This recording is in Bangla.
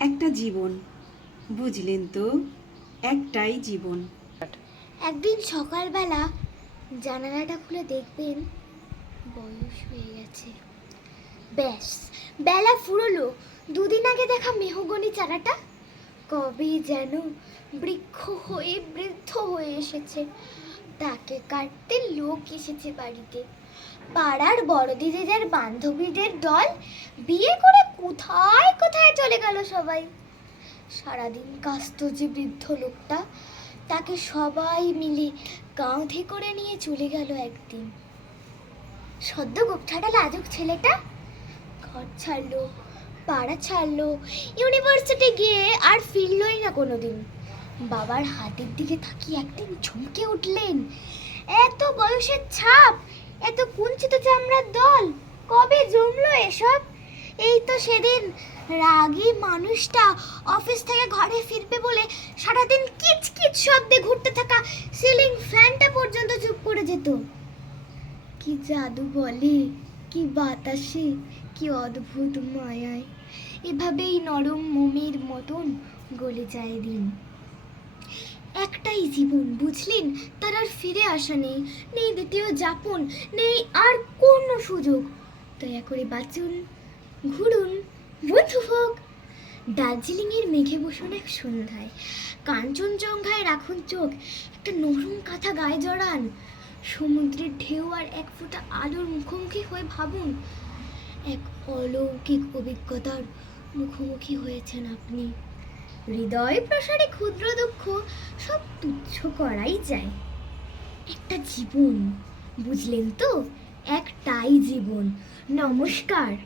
একটা জীবন, বুঝলেন তো? একটাই জীবন। একদিন সকালবেলা জানালাটা খুলে দেখবেন বয়স হয়ে গেছে। ব্যাস, বেলা ফুরলো। দুদিন আগে দেখা মেহগনি চারাটা কবে যেন বৃক্ষ হয়ে বৃদ্ধ হয়ে এসেছে। তাকে কাটতে লোক এসেছে বাড়িতে। পাড়ার বড় দিদিদের বান্ধবীদের দল বিয়ে করে কোথায় কোথায় চলে গেল সবাই। সারাদিন কাস্ত যে বৃদ্ধ লোকটা, তাকে সবাই মিলে কাঁধে করে নিয়ে চলে গেল একদিন। সদ্য গোপছাড়া লাজুক ছেলেটা ঘর ছাড়লো, পাড়া ছাড়লো, ইউনিভার্সিটি গিয়ে আর ফিরলই না কোনোদিন। বাবার হাতের দিকে তাকিয়ে একদিন চমকে উঠলেন। এত বয়সের ছাপ, এত কুঞ্চিত চামড়ার দল, কবে জমলো এসব? এই তো সেদিন রাগী মানুষটা অফিস থেকে ঘরে ফিরবে বলে সারাদিন কিচকিচ শব্দে ঘুরতে থাকা সিলিং ফ্যানটা পর্যন্ত চুপ করে যেত। কি জাদু বলে, কি বাতাসে, কি অদ্ভুত মায়ায় এভাবেই নরম মোমের মতন গলে যায় দিন। একটাই জীবন, বুঝলেন? তার আর ফিরে আসা নেই, নেই দ্বিতীয় যাপন, নেই আর কোনো সুযোগ। দয়া করে বাঁচুন, ঘুরুন, বন্ধু হোক। দার্জিলিংয়ের মেঘে বসুন এক সন্ধ্যায়, কাঞ্চনজঙ্ঘায় রাখুন চোখ, একটা নরম কাঁথা গায়ে জড়ান, সমুদ্রের ঢেউ আর এক ফোঁটা আলোর মুখোমুখি হয়ে ভাবুন, এক অলৌকিক অভিজ্ঞতার মুখোমুখি হয়েছেন আপনি। হৃদয় প্রসারে ক্ষুদ্র দুঃখ সব তুচ্ছ করাই যায়। একটা জীবন, বুঝলেন তো? একটাই জীবন। নমস্কার।